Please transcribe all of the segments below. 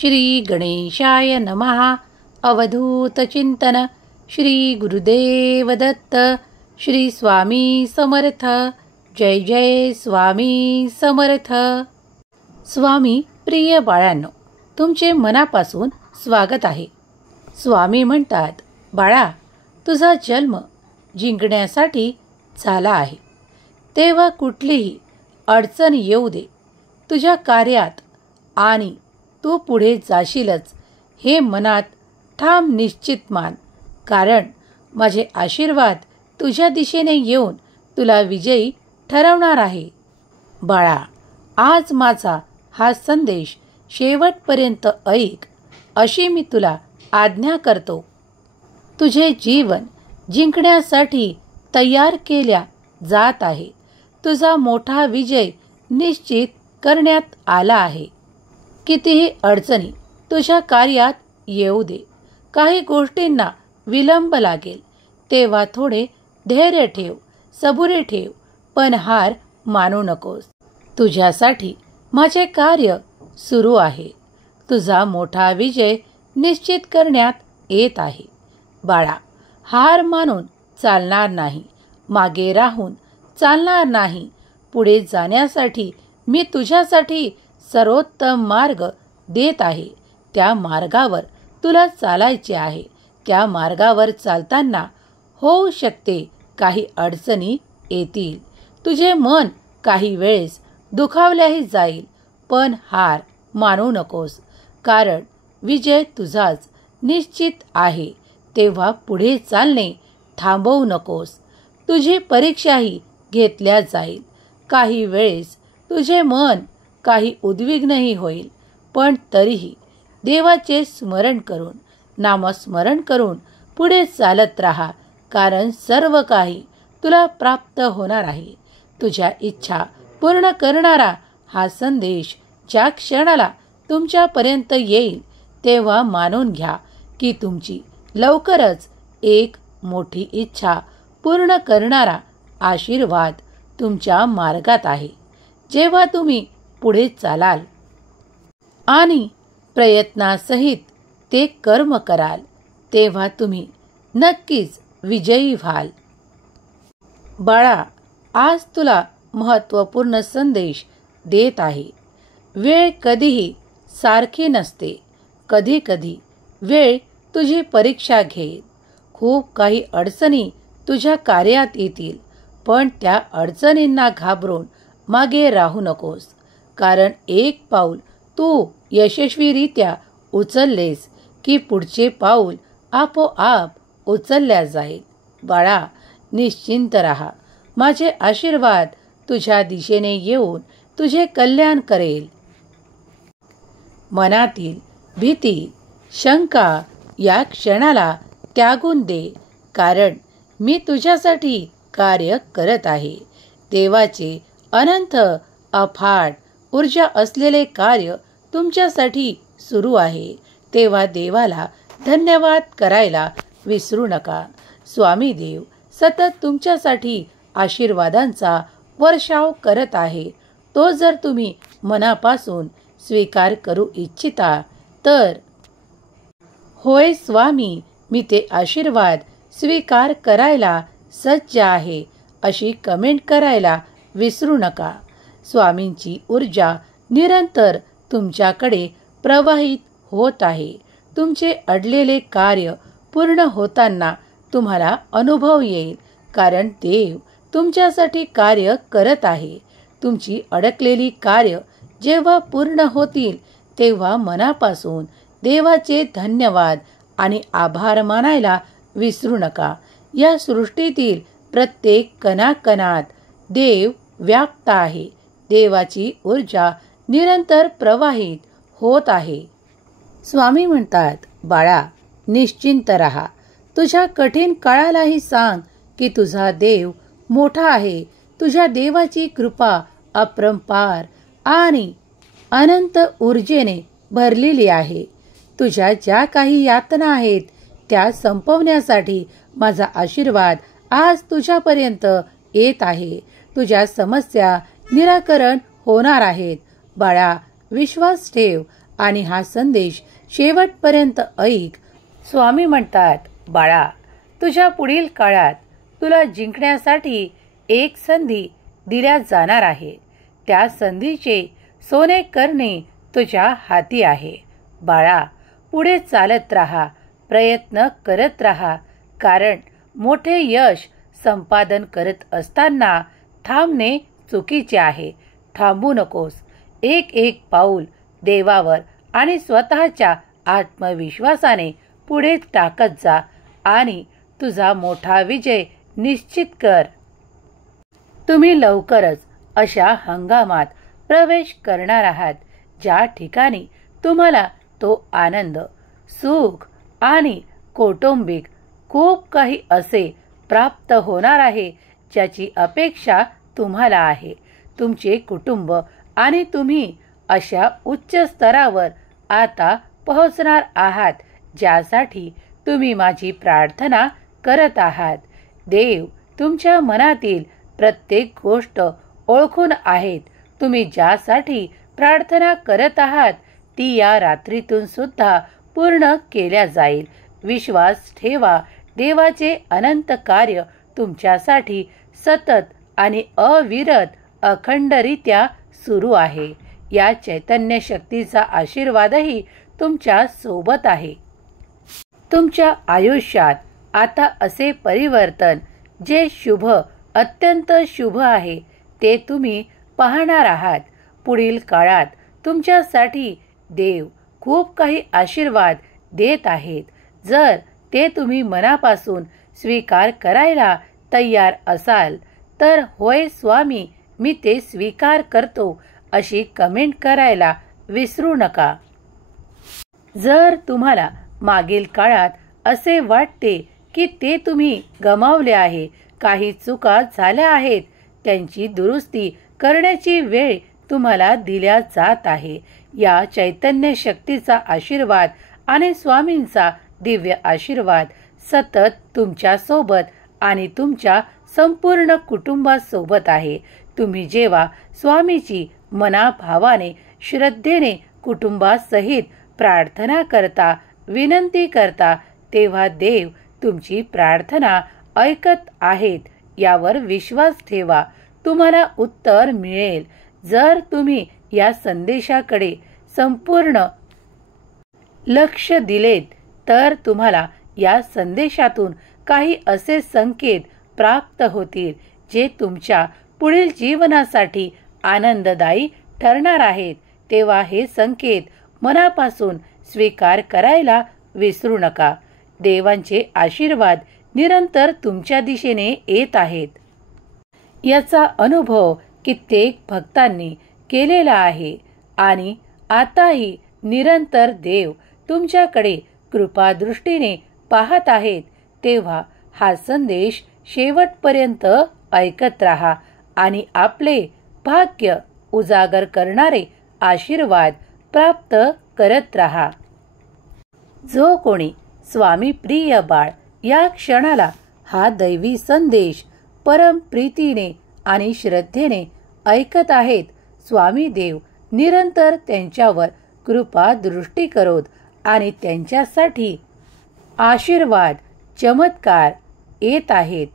श्री गणेशाय नमः. अवधूत चिंतन. श्री गुरुदेव दत्त. श्री स्वामी समर्थ. जय जय स्वामी समर्थ. स्वामी प्रिय बाळांनो, तुमचे मनापासून स्वागत आहे. स्वामी म्हणतात, बाळा, तुझा जन्म जिंकण्यासाठी झाला आहे, तेव्हा कुठलीही अडचण येऊ दे तुझ्या कार्यात आणि तू पुढे जाशीलच हे मनात ठाम निश्चित मान. कारण माझे आशीर्वाद तुझ्या दिशेने येऊन तुला विजयी ठरवणार आहे. बाळा, आज माझा हा संदेश शेवटपर्यंत ऐक अशी मी तुला आज्ञा करतो. तुझे जीवन जिंकण्यासाठी तयार केल्या जात आहे. तुझा मोठा विजय निश्चित करण्यात आला आहे. कितीही अडचणी तुझ्या कार्यात येऊ दे, काही गोष्टींना विलंब लागेल, तेव्हा थोडे धैर्य ठेव, सबुरी ठेव, पण हार मानू नकोस. तुझ्यासाठी माझे कार्य सुरू आहे. तुझा मोठा विजय निश्चित करण्यात येत आहे. बाळा, हार मानून चालणार नाही, मागे राहून चालणार नाही. पुढे जाण्यासाठी मी तुझ्यासाठी सर्वोत्तम मार्ग देत आहे. त्या मार्गावर तुला चालायचे आहे. त्या मार्गावर चालताना होऊ शकते काही अडचणी येतील. तुझे मन काही वेळेस दुखावल्याही जाईल, पण हार मानू नकोस. कारण विजय तुझाच निश्चित आहे. तेव्हा पुढे चालणे थांबवू नकोस. तुझी परीक्षाही घेतल्या जाईल. काही वेळेस तुझे मन काही उद्विग्नही होईल, पण तरीही देवाचे स्मरण करून, नामस्मरण करून पुढे चालत राहा. कारण सर्व काही तुला प्राप्त होणार आहे. तुझ्या इच्छा पूर्ण करणारा हा संदेश ज्या क्षणाला तुमच्यापर्यंत येईल, तेव्हा मानून घ्या की तुमची लवकरच एक मोठी इच्छा पूर्ण करणारा आशीर्वाद तुमच्या मार्गात आहे. जेव्हा तुम्ही पुढे चालाल आणि प्रयत्नासहित ते कर्म कराल, तेव्हा तुम्ही नक्कीच विजयी व्हाल. बाळा, आज तुला महत्त्वपूर्ण संदेश देत आहे. वेळ कधीही सारखी नसते. कधी कधी वेळ तुझी परीक्षा घेईल. खूप काही अडचणी तुझ्या कार्यात येतील, पण त्या अडचणींना घाबरून मागे राहू नकोस. कारण एक पाऊल तू यशस्वीरित्या उचललेस की पुढचे पाऊल आपोआप उचलल्या जाईल. बाळा, निश्चिंत राहा. माझे आशीर्वाद तुझ्या दिशेने येऊन तुझे कल्याण करेल. मनातील भीती, शंका या क्षणाला त्यागून दे. कारण मी तुझ्यासाठी कार्य करत आहे. देवाचे अनंत अफाट ऊर्जा असलेले कार्य तुमच्यासाठी सुरू आहे. तेव्हा देवाला धन्यवाद करायला विसरू नका. स्वामी देव सतत तुमच्यासाठी आशीर्वादांचा वर्षाव करत आहे. तो जर तुम्ही मनापासून स्वीकार करू इच्छिता तर होय स्वामी, मी ते आशीर्वाद स्वीकार करायला सज्ज आहे अशी कमेंट करायला विसरू नका. स्वामींची ऊर्जा निरंतर तुमच्याकडे प्रवाहित होत आहे. तुमचे अडलेले कार्य पूर्ण होताना तुम्हाला अनुभव येईल. कारण देव तुमच्यासाठी कार्य करत आहे. तुमची अडकलेली कार्य जेव्हा पूर्ण होतील, तेव्हा मनापासून देवाचे धन्यवाद आणि आभार मानायला विसरू नका. या सृष्टीतील प्रत्येक कणाकणात देव व्याप्त आहे. देवाची ऊर्जा निरंतर प्रवाहित होत आहे. स्वामी म्हणतात, बाळा, निश्चिंत राहा. तुझ्या कठीण काळालाही सांग की तुझा देव मोठा आहे. तुझ्या देवाची कृपा अपरंपार आणि अनंत ऊर्जेने भरलेली आहे. तुझ्या ज्या काही यातना आहेत त्या संपवण्यासाठी माझा आशीर्वाद आज तुझ्यापर्यंत येत आहे. तुझ्या समस्या निराकरण होणार आहेत. बाळा, विश्वास ठेव आणि हा संदेश शेवटपर्यंत ऐक. स्वामी म्हणतात, बाळा, तुझ्या पुढील काळात तुला जिंकण्यासाठी एक संधी दिल्या जाणार आहे. त्या संधीचे सोने करणे तुझ्या हाती आहे. बाळा, पुढे चालत राहा, प्रयत्न करत राहा, कारण मोठे यश संपादन करत असताना थांबणे चुकीचे आहे. थांबू नकोस. एक एक पाऊल देवावर आणि स्वतःच्या आत्मविश्वासाने पुढे टाकत जा आणि तुझा मोठा विजय निश्चित कर. तुम्ही लवकरच अशा हंगामात प्रवेश करणार आहात ज्या ठिकाणी तुम्हाला तो आनंद, सुख आणि कौटुंबिक खूप काही असे प्राप्त होणार आहे ज्याची अपेक्षा तुम्हाला आहे. तुमचे कुटुंब आणि तुम्ही अशा उच्च स्तरावर आता पोहोचणार आहात ज्यासाठी तुम्ही माझी प्रार्थना करत आहात. देव तुमच्या मनातील प्रत्येक गोष्ट ओळखून आहेत. तुम्ही ज्यासाठी प्रार्थना करत आहात ती या रात्रीतून सुद्धा पूर्ण केल्या जाईल. विश्वास ठेवा. देवाचे अनंत कार्य तुमच्यासाठी सतत आणि अविरत अखंडरित्या सुरू आहे. या चैतन्य शक्तीचा आशीर्वादही तुमच्या सोबत आहे. तुमच्या आयुष्यात आता असे परिवर्तन जे शुभ, अत्यंत शुभ आहे ते तुम्ही पाहणार आहात. पुढील काळात तुमच्यासाठी देव खूप काही आशीर्वाद देत आहेत. जर ते तुम्ही मनापासून स्वीकार करायला तयार असाल तर होय स्वामी, मी ते स्वीकार करतो अशी कमेंट करायला विसरू नका. जर तुम्हाला मागील काळात असे वाटते की ते तुम्ही गमावले आहे, काही चुका झाल्या आहेत, त्यांची दुरुस्ती करण्याची वेळ तुम्हाला दिल्या जात आहे. या चैतन्य शक्तीचा आशीर्वाद आणि स्वामींचा दिव्य आशीर्वाद सतत तुमच्या सोबत आणि तुमच्या संपूर्ण कुटुंबासोबत आहे. तुम्ही जेव्हा स्वामीची मनाभावाने, श्रद्धेने कुटुंबासहित प्रार्थना करता, विनंती करता, तेव्हा देव तुमची प्रार्थना ऐकत आहेत यावर विश्वास ठेवा. तुम्हाला उत्तर मिळेल. जर तुम्ही या संदेशाकडे संपूर्ण लक्ष दिलेत तर तुम्हाला या संदेशातून काही असे संकेत प्राप्त होतील जे तुमच्या पुढील जीवनासाठी आनंददायी ठरणार आहेत. तेव्हा हे संकेत मनापासून स्वीकार करायला विसरू नका. देवांचे आशीर्वाद निरंतर तुमच्या दिशेने येत आहेत. याचा अनुभव कित्येक भक्तांनी केलेला आहे आणि आताही निरंतर देव तुमच्याकडे कृपादृष्टीने पाहत आहेत. तेव्हा हा संदेश शेवटपर्यंत ऐकत राहा आणि आपले भाग्य उजागर करणारे आशीर्वाद प्राप्त करत राहा. जो कोणी स्वामी प्रिय बाळ या क्षणाला हा दैवी संदेश परम प्रीतीने आणि श्रद्धेने ऐकत आहेत, स्वामी देव निरंतर त्यांच्यावर कृपा दृष्टी करोत आणि त्यांच्यासाठी आशीर्वाद, चमत्कार येत आहेत.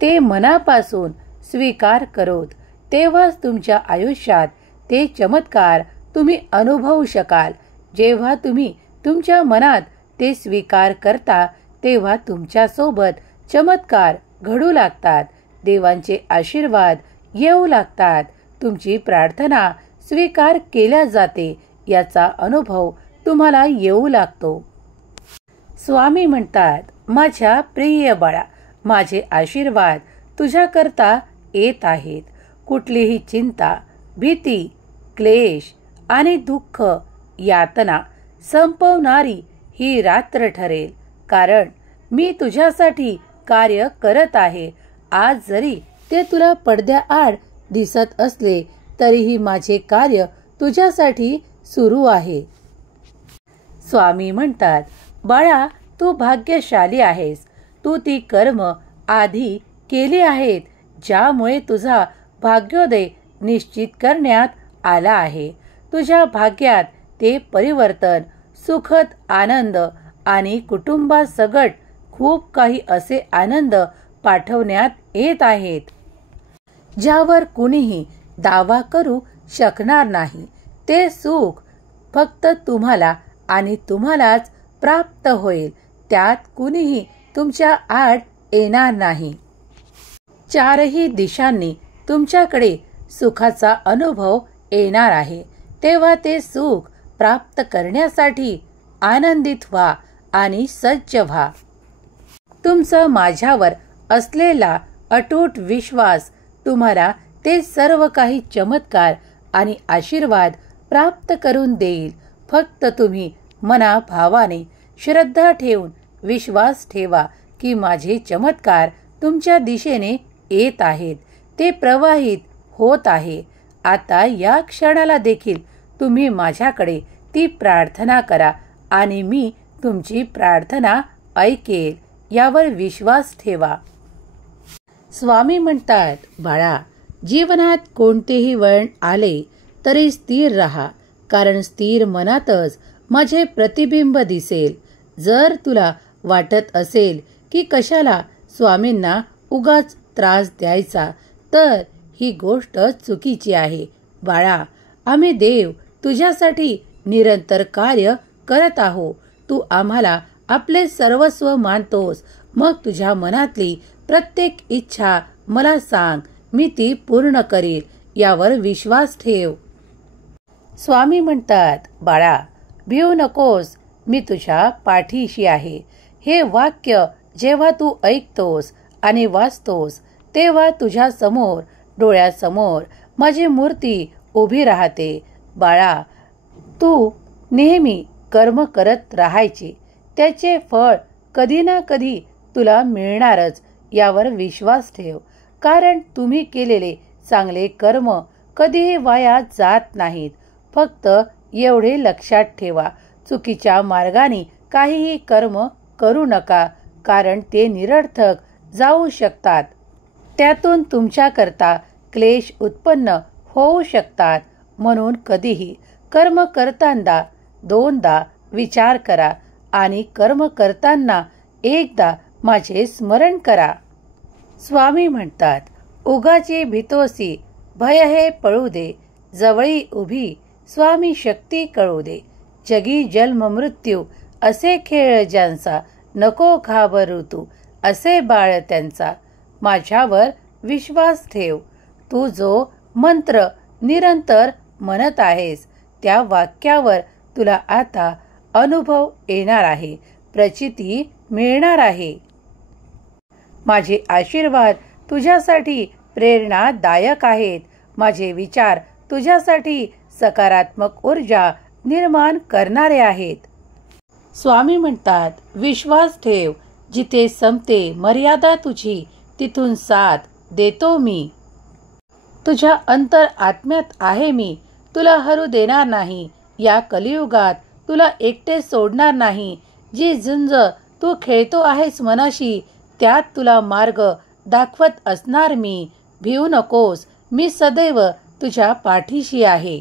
ते मनापासून स्वीकार करोत. तेव्हाच तुमच्या आयुष्यात ते चमत्कार तुम्ही अनुभवू शकाल. जेव्हा तुम्ही तुमच्या मनात ते स्वीकार करता तेव्हा तुमच्या सोबत चमत्कार घडू लागतात. देवांचे आशीर्वाद येऊ लागतात. तुमची प्रार्थना स्वीकार केल्या जाते याचा अनुभव तुम्हाला येऊ लागतो. स्वामी म्हणतात, माझ्या प्रिय बाळा, माझे आशीर्वाद तुझ्याकरता येत आहेत. कुठलीही चिंता, भीती, क्लेश आणि दुःख, यातना संपवणारी ही रात्र ठरेल, कारण मी तुझ्यासाठी कार्य करत आहे. आज जरी ते तुला पडद्याआड दिसत असले तरीही माझे कार्य तुझ्यासाठी सुरू आहे. स्वामी म्हणतात, बाळा, तू भाग्यशाली आहेस. तू ती कर्म आधी केली आहेत ज्यामुळे तुझा भाग्योदय निश्चित करण्यात आला आहे. तुझ्या भाग्यात ते परिवर्तन, सुखद आनंद आणि कुटुंबासकट खूप काही असे आनंद पाठवण्यात येत आहेत, ज्यावर कुणीही दावा करू शकणार नाही. ते सुख फक्त तुम्हाला आणि तुम्हालाच प्राप्त होईल. त्यात कुणीही तुमच्या आड येणार नाही. चारही दिशांनी तुमच्याकडे सुखाचा अनुभव येणार आहे. तेव्हा ते सुख प्राप्त करण्यासाठी आनंदित व्हा आणि सज्ज व्हा. तुमचा माझ्यावर असलेला अतूट विश्वास तुम्हाला ते सर्व काही चमत्कार आणि आशीर्वाद प्राप्त करून देईल. फक्त तुम्ही मनाभावाने श्रद्धा ठेवून विश्वास ठेवा की माझे चमत्कार तुमच्या दिशेने येत आहेत. ते प्रवाहित होत आहे. आता या क्षणाला देखील तुम्ही माझ्याकडे ती प्रार्थना करा आणि मी तुमची प्रार्थना ऐकेल, यावर विश्वास ठेवा. स्वामी म्हणतात, बाळा, जीवनात कोणतेही वळण आले तरी स्थिर राहा, कारण स्थिर मनातच माझे प्रतिबिंब दिसेल. जर तुला वाटत असेल की कशाला स्वामींना उगाच त्रास द्यायचा, तर ही गोष्ट चुकीची आहे. बाळा, आम्ही देव तुझ्यासाठी निरंतर कार्य करत आहोत. तू आम्हाला आपले सर्वस्व मानतोस. मग तुझ्या मनातली प्रत्येक इच्छा मला सांग, मी ती पूर्ण करील, यावर विश्वास ठेव. स्वामी म्हणतात, बाळा, भिवू नकोस, मी तुझ्या पाठीशी आहे. हे वाक्य जेव्हा तू ऐकतोस आणि वाचतोस तेव्हा तुझ्या समोर, डोळ्यासमोर माझी मूर्ती उभी राहते. बाळा, तू नेहमी कर्म करत राहायचे. त्याचे फळ कधी ना कधी तुला मिळणारच, यावर विश्वास ठेव. कारण तुम्ही केलेले चांगले कर्म कधीही वाया जात नाहीत. फक्त एवढे लक्षात ठेवा, चुकीच्या मार्गाने काहीही कर्म करू नका, कारण ते निरर्थक जाऊ शकतात. त्यातून तुमच्याकरता क्लेश उत्पन्न होऊ शकतात. म्हणून कधीही कर्म करताना दोनदा विचार करा आणि कर्म करताना एकदा माझे स्मरण करा. स्वामी म्हणतात, उगाची भीतोसी, भय हे पळू दे. जवळी उभी स्वामी शक्ती कळू दे. जगी जन्म मृत्यू असे खेळ ज्यांचा, नको घाबरू तू असे बाळ त्यांचा. माझ्यावर विश्वास ठेव. तू जो मंत्र निरंतर म्हणत आहेस त्या वाक्यावर तुला आता अनुभव येणार आहे, प्रचिती मिळणार आहे. माझे आशीर्वाद तुझ्यासाठी प्रेरणादायक आहेत. माझे विचार तुझ्यासाठी सकारात्मक ऊर्जा निर्माण करणारे आहेत. स्वामी म्हणतात, विश्वास ठेव. जिथे संपते मर्यादा तुझी, तिथून साथ देतो मी. तुझ्या अंतर आत्म्यात आहे मी, तुला हरू देणार नाही. या कलियुगात तुला एकटे सोडणार नाही. जी झुंज तू खेळतो आहेस मनाशी, त्यात तुला मार्ग दाखवत असणार मी. भिवू नकोस, मी सदैव तुझ्या पाठीशी आहे.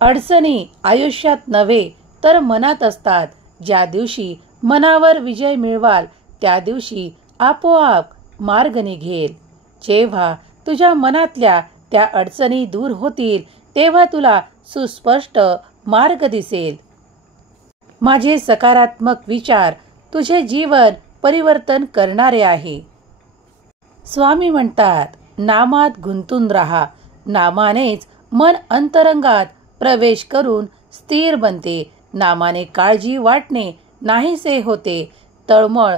अडचणी आयुष्यात नव्हे तर मनात असतात. ज्या दिवशी मनावर विजय मिळवाल त्या दिवशी आपोआप मार्ग निघेल. जेव्हा तुझ्या मनातल्या त्या अडचणी दूर होतील तेव्हा तुला सुस्पष्ट मार्ग दिसेल. माझे सकारात्मक विचार तुझे जीवन परिवर्तन करणारे आहे. स्वामी म्हणतात, नामात गुंतून राहा. नामानेच मन अंतरंगात प्रवेश करून स्थिर बनते. नामाने काळजी वाटणे नाहीसे होते. तळमळ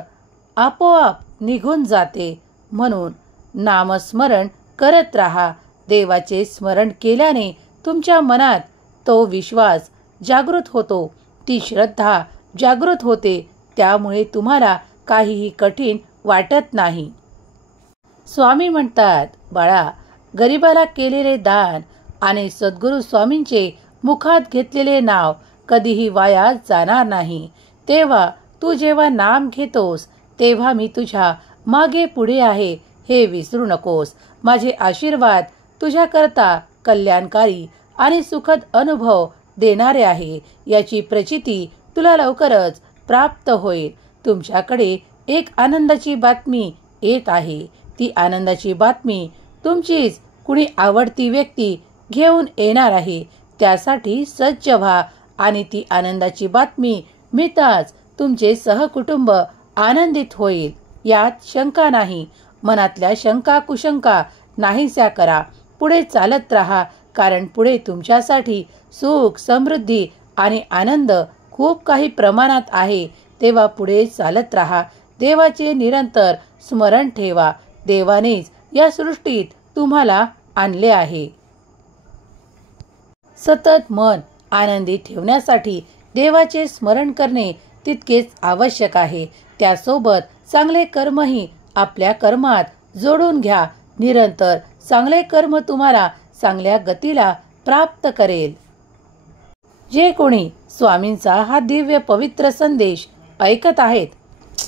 आपोआप निघून जाते. म्हणून नामस्मरण करत राहा. देवाचे स्मरण केल्याने तुमच्या मनात तो विश्वास जागृत होतो, ती श्रद्धा जागृत होते. त्यामुळे तुम्हाला काहीही कठीण वाटत नाही. स्वामी म्हणतात, बाळा, गरिबाला केलेले दान आणि सद्गुरू स्वामींचे मुखात घेतलेले नाव कधीही वाया जाणार नाही. तेव्हा तू जेव्हा नाम घेतोस तेव्हा मी तुझ्या मागे पुढे आहे हे विसरू नकोस. माझे आशीर्वाद तुझ्याकरता कल्याणकारी आणि सुखद अनुभव देणारे आहे याची प्रचिती तुला लवकरच प्राप्त होईल. तुमच्याकडे एक आनंदाची बातमी येत आहे. ती आनंदाची बातमी तुमचीच कुणी आवडती व्यक्ती घेऊन येणार आहे. त्यासाठी सज्ज व्हा आणि ती आनंदाची बातमी मिळताच तुमचे सहकुटुंब आनंदित होईल. यात शंका नाही. मनातल्या शंका कुशंका नाहीशा करा. पुढे चालत राहा, कारण पुढे तुमच्यासाठी सुख, समृद्धी आणि आनंद खूप काही प्रमाणात आहे. तेव्हा पुढे चालत राहा. देवाचे निरंतर स्मरण ठेवा. देवानेच या सृष्टीत तुम्हाला आणले आहे. सतत मन आनंदी ठेवण्यासाठी देवाचे स्मरण करणे तितकेच आवश्यक आहे. त्यासोबत चांगले कर्मही आपल्या कर्मात जोडून घ्या. निरंतर चांगले कर्म तुम्हाला चांगल्या गतीला प्राप्त करेल. जे कोणी स्वामींचा हा दिव्य पवित्र संदेश ऐकत आहेत,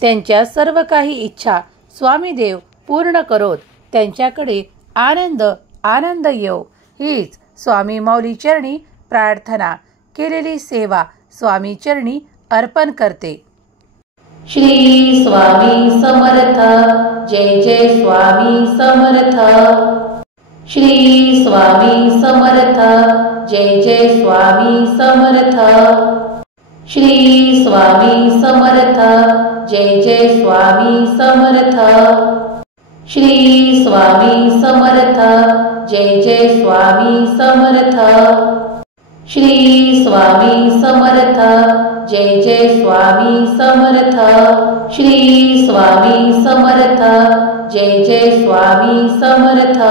त्यांच्या सर्व काही इच्छा स्वामीदेव पूर्ण करोत. त्यांच्याकडे आनंद आनंद येवो, हीच स्वामी माऊली चरणी प्रार्थना. केलेली सेवा स्वामी चरणी अर्पण करते. श्री स्वामी समर्थ. जय जय स्वामी समर्थ. श्री स्वामी समर्थ. जय जय स्वामी समर्थ. श्री स्वामी समर्थ. जय जय स्वामी समर्थ. श्री स्वामी समर्थ. जय जय स्वामी समर्थ. श्री स्वामी समर्थ. जय जय स्वामी समर्थ. श्री स्वामी समर्थ. जय जय स्वामी समर्थ.